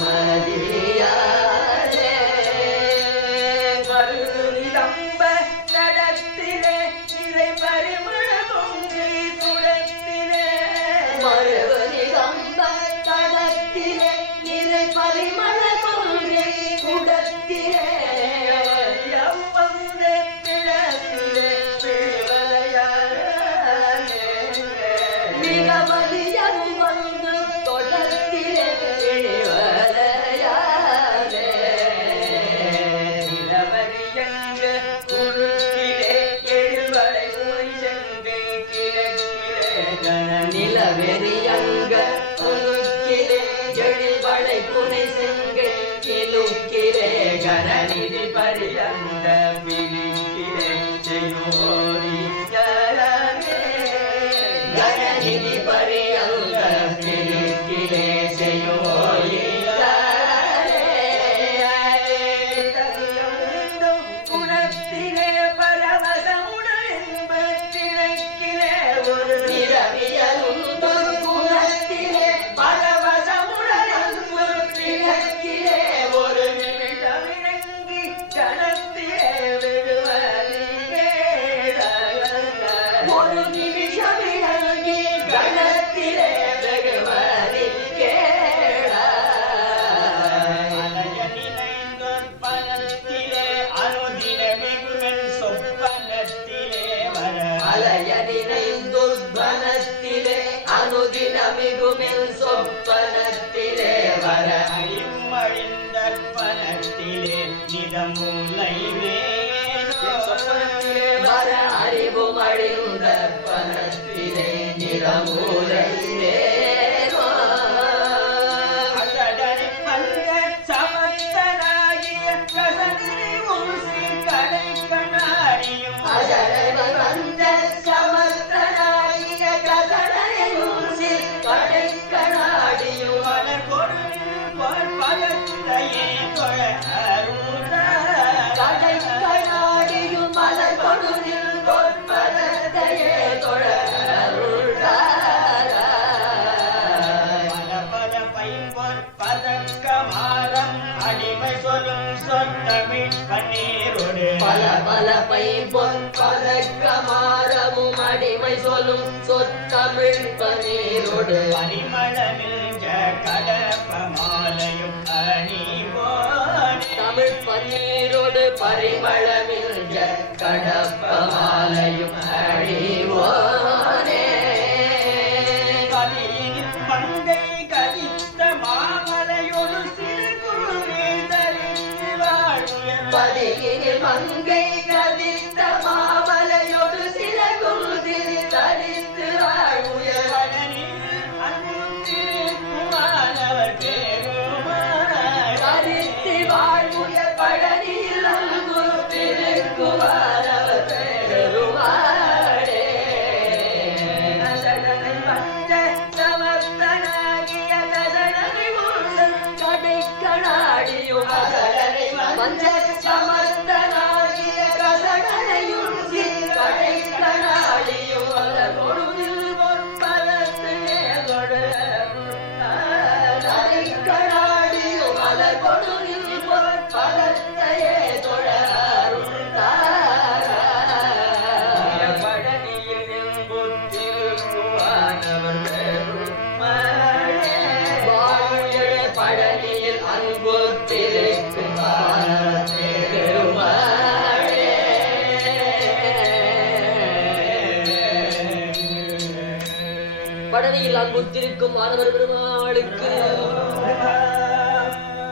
மதியாலே மருநிதம்ப நடத்திலே நிறை பரிமள பொங்கி குடத்திலே மருநிதம்ப நடத்திலே நிறை பரிமள பொங்கி குடத்திலே நிலவெறியங்க உனுக்கிலே எழில்வளை புனை செங்கை கிலுக்கிலே கனநிதி பரியந்த பிலிக்கிலே செய்யோரி கனநிதி பரியந்த பிலிக்கிலே செய்யோரி குணத்திலே பரவசமுடன் கிழக்கிலே ஒரு அனுதினமிகுமில் சொப்பனத்திலே வர அறிமழிந்தற்பனத்திலே நிதமூலை வர அறிவு மழிந்தற்பனத்திலே நிறமூலை அசடரை பல்க சமத்தனாகிய கசடரை ஊசி கடை கண்ணாடியும் அசடரை வந்த சமத்தனாகிய கசடரை ஊசி கடை கண்ணாடியும் மலர் கொடுவில் பலத்தையே தொழ கடை கண்ணாடியும் மலர் கொடுவில் பலத்தையே தொழ பதக்கமாரம் அடிமை சொல்லும் சொத்தமிழ் பன்னீரோடு பல பல பைம்பொன் பதக்கமாரமும் அடிமை சொல்லும் சொத்தமிழ் பன்னீரோடு பரிமளமில் கடப்பமாலையும் அணிவோனே தமிழ் பன்னீரோடு பரிமளமில் கடப்பமாலையும் அழிவோனே கலியில் மங்கை கதித்த மாமலையொரு சிறு குருவி தரித்து வாழ்வுயர் பதியில் மங்கை கதித்த மாமலையோடு சில குருதில் தரித்து வாழ்வுயர் தரித்து வாழ்வுயர் பழனியில் அன்பு திருக்குமாரவர் பெருமாளே அசடனை வந்த சமர்த்தனாகிய கசடனை ஊசல் கடை கண்ணாடியும் அசடனை வந்த சமர்த்தனாகிய கசடனை ஊசி கடை கண்ணாடியும் அதன் கொடுவில் பொற்பலத்திலே கடை கண்ணாடியும் அதன் கொடுவில் பொற்பலத்தையே தொழ பழனியில் அன்பு திருக்குமாரே பழனியில் அன்பு திருக்கும் மாணவர் பெருமாளுக்கு